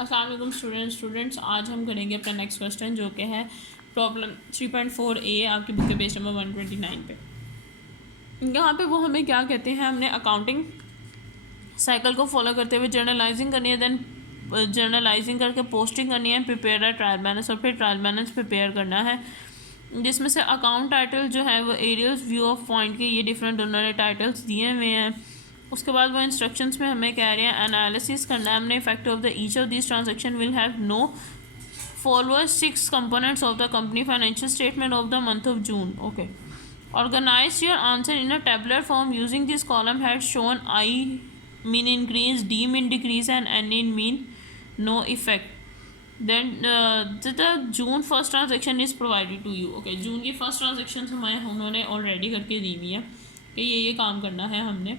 अस्सलाम वालेकुम स्टूडेंट्स, आज हम करेंगे अपना नेक्स्ट क्वेश्चन जो कि है प्रॉब्लम 3.4a आपकी बुक के पेज नंबर 129 पे। यहाँ पे वो हमें क्या कहते हैं, हमने अकाउंटिंग साइकिल को फॉलो करते हुए जर्नलाइजिंग करनी है, देन जर्नलाइजिंग करके पोस्टिंग करनी है, प्रिपेयर है ट्रायल बैलेंस और फिर ट्रायल बैलेंस प्रिपेयर करना है, जिसमें से अकाउंट टाइटल जो है वो एरियल्स व्यू ऑफ पॉइंट के ये डिफरेंट उन्होंने टाइटल्स दिए हुए हैं। उसके बाद वो इंस्ट्रक्शंस में हमें कह रहे हैं एनालिसिस करना है हमने, effect of the each of this transaction will have no follower 6 components of the company financial statement of the month of June. Okay, organize your answer in a tabular form using this column had shown I mean increase, D mean decrease and N in mean no effect. Then the June first transaction is provided to you. Okay, जून की first transaction हमें उन्होंने already करके दी हुई है कि ये काम करना है हमने।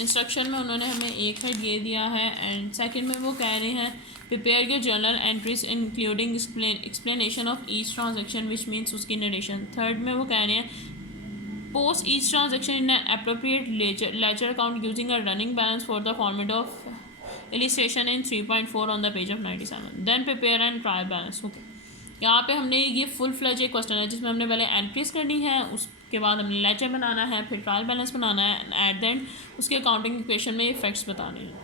इंस्ट्रक्शन में उन्होंने हमें एक हेड ये दिया है एंड सेकंड में वो कह रहे हैं prepare your journal entries including explanation of each transaction which means उसकी नरेशन। थर्ड में वो कह रहे हैं post each transaction in an appropriate ledger account using a running balance for the format of illustration in 3.4 on the page of 97. Then prepare and trial balance. Okay, यहाँ पे हमने ये फुल फ्लैज एक क्वेश्चन है जिसमें हमने पहले entries करनी है, उसके बाद हमने लेजर बनाना है, फिर ट्रायल बैलेंस बनाना है, एट द एंड उसके अकाउंटिंग इक्वेशन में इफेक्ट्स बताने हैं।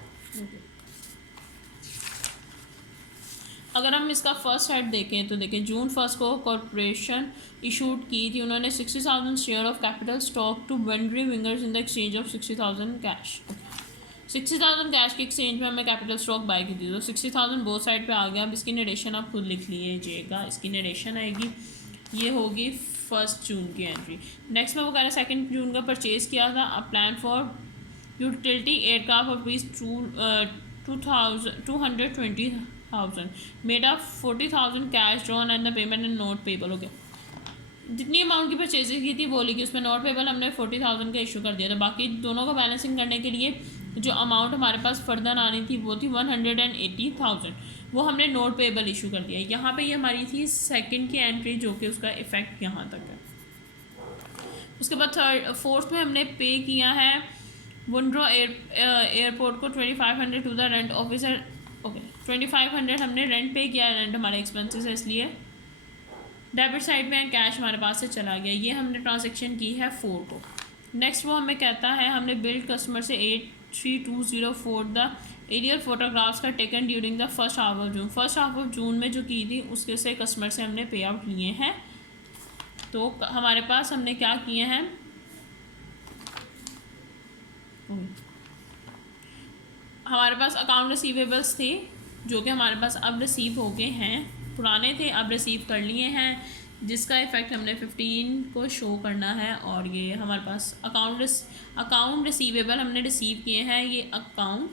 अगर हम इसका फर्स्ट हेड देखें तो देखें जून फर्स्ट को कॉरपोरेशन इशूड की थी उन्होंने 60,000 share of capital stock to vendry wingers in the exchange of 60,000 cash. 60,000 cash के एक्सचेंज में हमें कैपिटल स्टॉक बाय की थी, तो 60,000 बोथ साइड पे आ गया। अब इसकी नरेशन आप खुद लिख लीजिएगा, इसकी नरेशन आएगी, ये होगी 1 जून की एंट्री। नेक्स्ट में वो कह रहे हैं 2 जून का परचेज किया था a plan for utility aircraft of rupees 220,000 made up 40,000 cash drawn and the payment and note payable. Okay, जितनी अमाउंट की परचेजिंग की थी बोली कि उसमें नोट पेबल हमने 40,000 का इशू कर दिया था। बाकी दोनों को बैलेंसिंग करने के लिए जो अमाउंट हमारे पास फर्दर आनी थी वो थी 180,000, वो हमने नोट पेबल इशू कर दिया। यहाँ पे ये हमारी थी सेकंड की एंट्री जो कि उसका इफेक्ट यहाँ तक है। उसके बाद फोर्थ में हमने पे किया है वुंड्रो एयरपोर्ट को 2,500 to the rent officer. Okay, 2,500 हमने रेंट पे किया, रेंट हमारे एक्सपेंसेस है इसलिए डेबिट साइड में कैश हमारे पास से चला गया। ये हमने ट्रांजेक्शन की है 4 को। नेक्स्ट वो हमें कहता है हमने बिल्ड कस्टमर से 83204 द एरियल फोटोग्राफ्स का taken during the first half of June. First half of June में जो की थी उसके से कस्टमर से हमने पे आउट लिए हैं। तो हमारे पास हमने क्या किए हैं, हमारे पास अकाउंट रिसीवेबल्स थे जो कि हमारे पास अब रिसीव हो गए हैं, पुराने थे अब रिसीव कर लिए हैं, जिसका इफेक्ट हमने 15 को शो करना है। और ये हमारे पास अकाउंट रिसीवेबल हमने रिसीव किए हैं, ये अकाउंट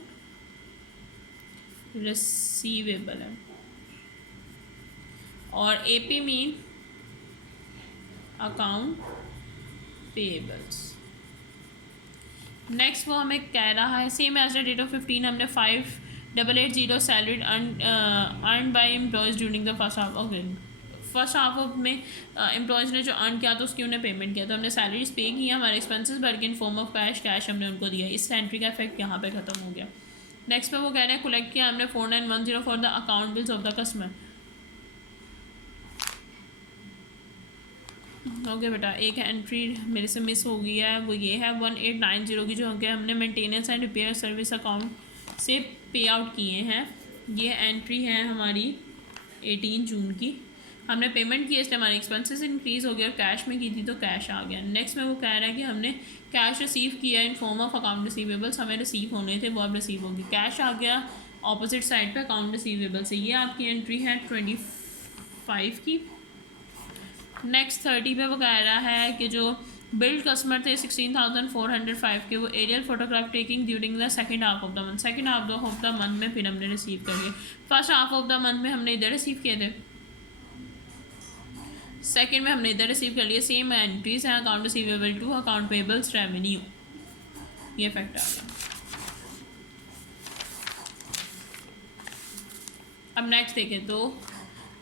रिसीवेबल है और AP mean account payables. Next वो हमें कह रहा है same as the date of 15 हमने 5,880 salary earn by employees during the first half of first half of में एम्प्लॉयज़ ने जो अर्न किया तो उसकी उन्हें पेमेंट किया, तो हमने सैलरीज पे की, हमारे एक्सपेंसेस भर के इन फॉर्म ऑफ कैश हमने उनको दिया। इस एंट्री का इफेक्ट यहाँ पे ख़त्म हो गया। नेक्स्ट में वो कह रहे हैं कलेक्ट किया हमने 4,910 for the account bills of the customer. Okay बेटा, एक एंट्री मेरे से मिस हो गई है, वो ये है 1,890 की जो हमने maintenance and repair service account से पे आउट किए हैं। ये एंट्री है हमारी 18 जून की, हमने पेमेंट की इसलिए हमारे एक्सपेंसेस इंक्रीज़ हो गया और कैश में की थी तो कैश आ गया। नेक्स्ट में वो कह रहा है कि हमने कैश रिसीव किया in form of account receivables, हमें रिसीव होने थे वो अब रिसीव होगी, कैश आ गया ऑपोजिट साइड पे अकाउंट रिसीवेबल से। ये आपकी एंट्री है 25 की। नेक्स्ट 30 पे वो कह रहा है कि जो बिल्ड कस्टमर थे 16,405 के, वो aerial photograph taking during the second half of the month. Second half of the month में फिर हमने रिसीव कर लिए। First half of the month में हमने इधर रिसीव किए थे, सेकंड में हमने इधर रिसीव कर लिए। सेम एंट्रीज हैं account receivable to account payables revenue, ये फैक्ट आ गया। अब नेक्स्ट देखें तो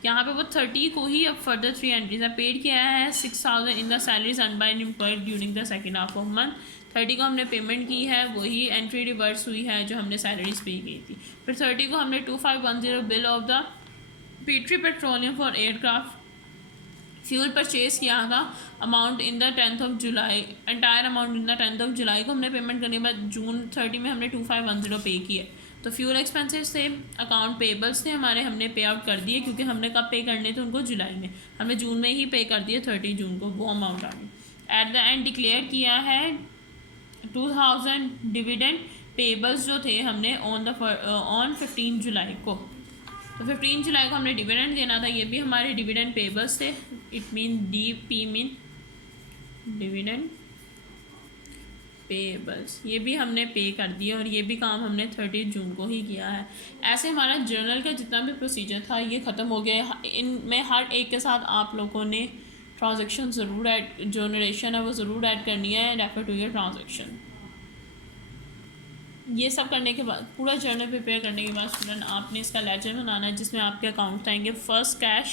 यहाँ पे वो 30 को ही अब फर्दर 3 एंट्रीज है। पेड किया है 6,000 in the salaries earn by an employee during the second half of month. 30 को हमने पेमेंट की है, वही एंट्री रिवर्स हुई है जो हमने सैलरीज पे की थी। फिर 30 को हमने 2510 बिल ऑफ द पीट्री petroleum for aircraft fuel purchase किया था, amount in the 10th of July, entire amount in the 10th of July को हमने पेमेंट करने के बाद जून 30 में हमने 2510 पे किया। तो फ्यूल एक्सपेंसेस थे, अकाउंट पेबल्स थे हमारे, हमने पे आउट कर दिए क्योंकि हमने कब पे करने थे उनको, जुलाई में, हमने जून में ही पे कर दिए 30 जून को, वो अमाउंट आ गई। एट द एंड डिक्लेयर किया है 2000 डिविडेंड पेबल्स जो थे हमने ऑन 15 जुलाई को। तो 15 जुलाई को हमने डिविडेंड देना था, ये भी हमारे डिविडेंड पेबल्स थे। It mean DP mean dividend payables, ये भी हमने पे कर दिया और ये भी काम हमने 30 जून को ही किया है। ऐसे हमारा जर्नल का जितना भी प्रोसीजर था ये ख़त्म हो गया। इनमें हर एक के साथ आप लोगों ने ट्रांजैक्शन ज़रूर ऐड, जो नरेशन है वो ज़रूर ऐड करनी है, रेफर टू योर ट्रांजैक्शन। ये सब करने के बाद, पूरा जर्नल प्रिपेयर करने के बाद स्टूडेंट आपने इसका लेजर बनाना है जिसमें आपके अकाउंट आएंगे। First cash,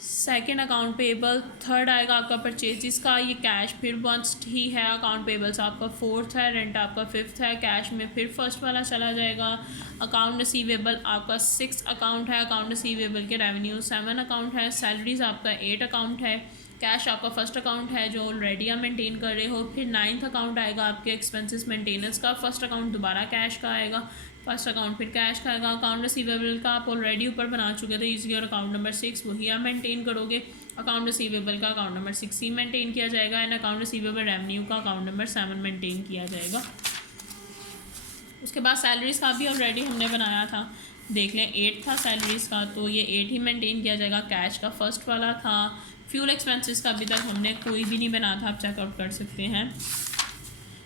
second account payable, third आएगा आपका परचेजिस का, ये कैश फिर वंस ही है, अकाउंट पेबल्स आपका फोर्थ है, रेंट आपका फिफ्थ है, कैश में फिर फर्स्ट वाला चला जाएगा। अकाउंट रिसीवेबल आपका 6 अकाउंट है, अकाउंट रिसीवेबल के रेवेन्यू 7 अकाउंट है, सैलरीज आपका 8 अकाउंट है, कैश आपका फर्स्ट अकाउंट है जो ऑलरेडी आप मेंटेन कर रहे हो। फिर 9th अकाउंट आएगा आपके एक्सपेंसेस मेंटेनेंस का, फर्स्ट अकाउंट दोबारा कैश का आएगा, फर्स्ट अकाउंट फिर कैश का आएगा। अकाउंट रिसीवेबल का आप ऑलरेडी ऊपर बना चुके थे इजी, और अकाउंट नंबर 6 वही आप मेंटेन करोगे। अकाउंट रिसीवेबल का अकाउंट नंबर 6 ही मेंटेन किया जाएगा, एंड अकाउंट रिसीवेबल रेवेन्यू का अकाउंट नंबर 7 मेंटेन किया जाएगा। उसके बाद सैलरीज़ का भी ऑलरेडी हमने बनाया था, देख लें 8 था सैलरीज़ का, तो ये 8 ही मेंटेन किया जाएगा। कैश का फर्स्ट वाला था। फ्यूल एक्सपेंसेस का अभी तक हमने कोई भी नहीं बनाया था, आप चेकआउट कर सकते हैं।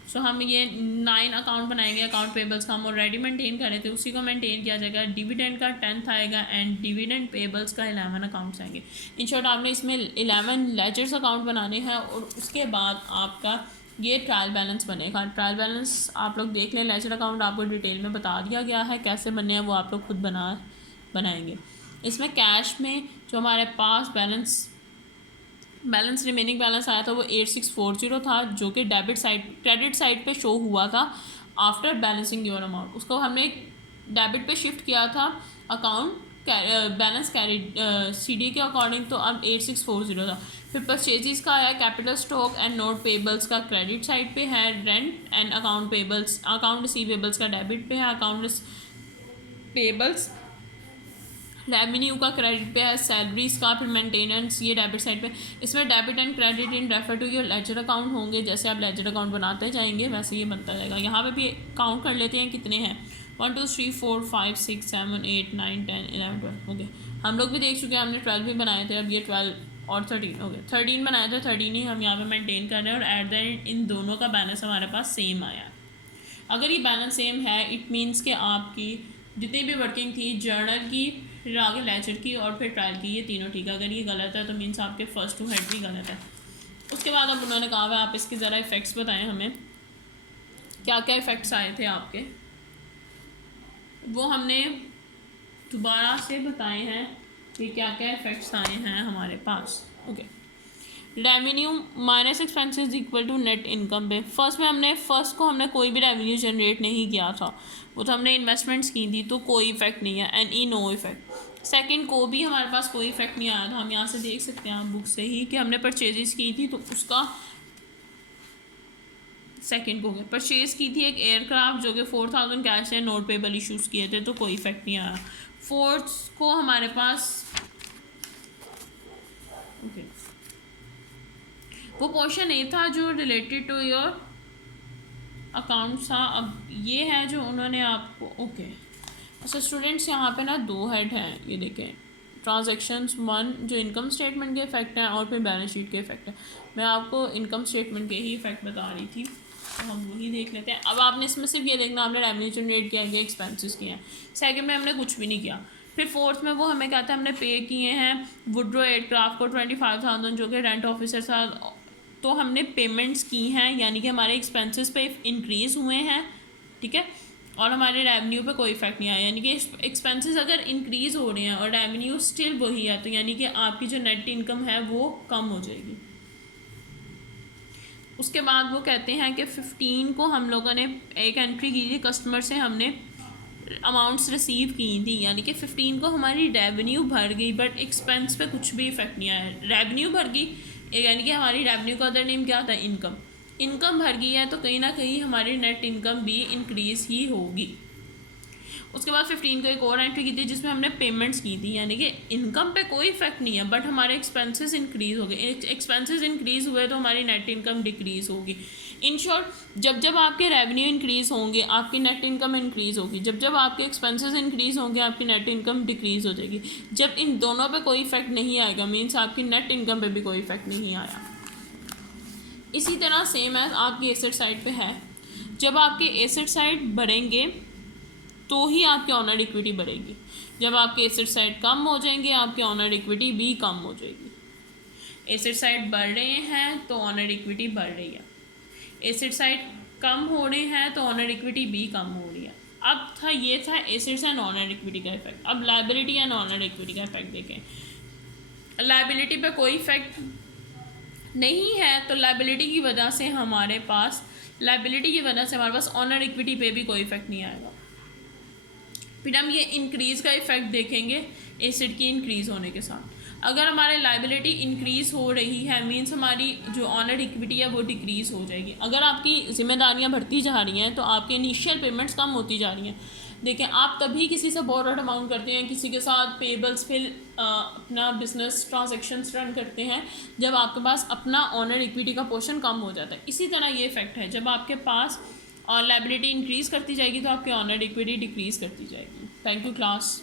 सो हम ये 9 अकाउंट बनाएंगे। अकाउंट पेबल्स का हम ऑलरेडी मेंटेन कर रहे थे, उसी को मेंटेन किया जाएगा। डिविडेंड का 10th आएगा, एंड डिविडेंड पेबल्स का 11 अकाउंट्स आएंगे। इन शॉर्ट आपने इसमें 11 लेजर्स अकाउंट बनाने हैं, और उसके बाद आपका ये ट्रायल बैलेंस बनेगा। ट्रायल बैलेंस आप लोग देख लें, लेजर अकाउंट आपको डिटेल में बता दिया गया है कैसे बनने हैं, वो आप लोग खुद बनाएंगे। इसमें कैश में जो हमारे पास बैलेंस रिमेनिंग बैलेंस आया था वो 8640 था, जो कि डेबिट साइड, क्रेडिट साइड पे शो हुआ था आफ्टर बैलेंसिंग योर अमाउंट। उसको हमने डेबिट पे शिफ्ट किया था अकाउंट बैलेंस कैरिड CD के अकॉर्डिंग, तो अब 8640 था। फिर परचेजिस का आया, capital stock and note payables का क्रेडिट साइड पे है, rent and account payables, account receivables का डेबिट पे है, अकाउंट पेबल्स रेवेन्यू का क्रेडिट पे है, सैलरीज का फिर मेंटेनेंस ये डेबिट साइड पे। इसमें debit and credit in refer to your ledger account होंगे, जैसे आप लेजर अकाउंट बनाते जाएंगे वैसे ये बनता जाएगा। यहाँ पे भी काउंट कर लेते हैं कितने हैं, 1 2 3 4 5 6 7 8 9 10 11 12 ओके। हम लोग भी देख चुके हैं, हमने 12 भी बनाए थे, अब ये 12 और 13 हो गए। 13 बनाए थे, 13 ही हम यहाँ पे मेंटेन कर रहे हैं, और एट द एंड इन दोनों का बैलेंस हमारे पास सेम आया। अगर ये बैलेंस सेम है इट मीन्स कि आपकी जितनी भी वर्किंग थी, जर्नल की, फिर आगे लेजर की और फिर ट्रायल की, ये तीनों ठीक है। अगर ये गलत है तो मीन्स आपके फर्स्ट 2 हेड भी गलत है। उसके बाद अब उन्होंने कहा है आप इसके ज़रा इफ़ेक्ट्स बताएं हमें, क्या क्या इफ़ेक्ट्स आए थे आपके, वो हमने दोबारा से बताए हैं कि क्या क्या इफ़ेक्ट्स आए हैं हमारे पास। Okay, revenue minus expenses equal to net income पे। फर्स्ट को हमने कोई भी रेवेन्यू जनरेट नहीं किया था, वो तो हमने इन्वेस्टमेंट्स की थी, तो कोई इफेक्ट नहीं है, नो इफेक्ट। सेकंड को भी हमारे पास कोई इफेक्ट नहीं आया था, हम यहाँ से देख सकते हैं आप बुक से ही कि हमने परचेजेस की थी, तो उसका सेकंड को परचेज़ की थी एक एयरक्राफ्ट जो कि 4000 कैश है, नोट पेबल इशूज़ किए थे, तो कोई इफेक्ट नहीं आया। फोर्थ को हमारे पास ओके वो पोर्शन ए था जो रिलेटेड टू योर अकाउंट था। अब ये है जो उन्होंने आपको ओके अच्छा स्टूडेंट्स, यहाँ पे ना 2 हेड हैं, ये देखें, ट्रांजैक्शंस 1 जो इनकम स्टेटमेंट के इफेक्ट हैं, और फिर बैलेंस शीट के इफेक्ट है। मैं आपको इनकम स्टेटमेंट के ही इफेक्ट बता रही थी, तो हम वही देख लेते हैं। अब आपने इसमें सिर्फ ये देखना, आपने रेवेन्यू जनरेट किया है, एक्सपेंसेस किए हैं। सेकंड में हमने कुछ भी नहीं किया। फिर फोर्थ में वो हमें कहता है हमने पे किए हैं वुड्रो एयरक्राफ्ट को 25,000 जो कि रेंट ऑफिसर था, तो हमने पेमेंट्स की हैं, यानी कि हमारे एक्सपेंसेस पे इंक्रीज़ हुए हैं, ठीक है, और हमारे रेवेन्यू पे कोई इफेक्ट नहीं आया। यानी कि एक्सपेंसेस अगर इंक्रीज़ हो रहे हैं और रेवेन्यू स्टिल वही है, तो यानी कि आपकी जो नेट इनकम है वो कम हो जाएगी। उसके बाद वो कहते हैं कि 15 को हम लोगों ने एक एंट्री की थी, कस्टमर से हमने अमाउंट्स रिसीव की थी, यानी कि 15 को हमारी रेवेन्यू भर गई, बट एक्सपेंस पे कुछ भी इफेक्ट नहीं आया। रेवेन्यू भर गई, यानी कि हमारी रेवेन्यू का अदर नेम क्या था, इनकम। इनकम भर गई है तो कहीं ना कहीं हमारी नेट इनकम भी इंक्रीज़ ही होगी। उसके बाद 15 को एक और एंट्री की थी जिसमें हमने पेमेंट्स की थी, यानी कि इनकम पे कोई इफेक्ट नहीं है, बट हमारे एक्सपेंसेस इंक्रीज़ हो गए। एक्सपेंसेस इंक्रीज़ हुए तो हमारी नेट इनकम डिक्रीज़ होगी। इन शॉर्ट, जब जब आपके रेवेन्यू इंक्रीज़ होंगे आपकी नेट इनकम इंक्रीज़ होगी, जब जब आपके एक्सपेंसेस इंक्रीज़ होंगे आपकी नेट इनकम डिक्रीज़ हो जाएगी। जब इन दोनों पे कोई इफेक्ट नहीं आएगा, मीन्स आपकी नेट इनकम पे भी कोई इफेक्ट नहीं आया। इसी तरह सेम एज आपकी एसेट साइड पे है, जब आपके एसेट साइड बढ़ेंगे तो ही आपकी ऑनर इक्विटी बढ़ेगी। जब आपके एसेट साइड कम हो जाएंगे आपकी ऑनर इक्विटी भी कम हो जाएगी। एसेट साइड बढ़ रहे हैं तो ऑनर इक्विटी बढ़ रही है, एसेट साइड कम हो रहे हैं तो ऑनर इक्विटी भी कम हो रही है। अब ये था एसेट्स एंड ऑनर इक्विटी का इफेक्ट। अब लायबिलिटी एंड ऑनर इक्विटी का इफेक्ट देखें। लायबिलिटी पे कोई इफेक्ट नहीं है, तो लायबिलिटी की वजह से हमारे पास ऑनर इक्विटी पे भी कोई इफेक्ट नहीं आएगा। फिर हम ये इंक्रीज़ का इफेक्ट देखेंगे एसेट की इंक्रीज़ होने के साथ। अगर हमारे लायबिलिटी इंक्रीज़ हो रही है मीन्स हमारी जो ऑनर इक्विटी है वो डिक्रीज़ हो जाएगी। अगर आपकी जिम्मेदारियां बढ़ती जा रही हैं तो आपके इनिशियल पेमेंट्स कम होती जा रही हैं। देखें, आप तभी किसी से बोरोड अमाउंट करते हैं, किसी के साथ पेबल्स फिर अपना बिजनेस ट्रांजेक्शन्स रन करते हैं जब आपके पास अपना ऑनर इक्विटी का पोर्शन कम हो जाता है। इसी तरह ये इफेक्ट है, जब आपके पास और लायबिलिटी इंक्रीज़ करती जाएगी तो आपकी ऑनर इक्विटी डिक्रीज़ करती जाएगी। Thank you class.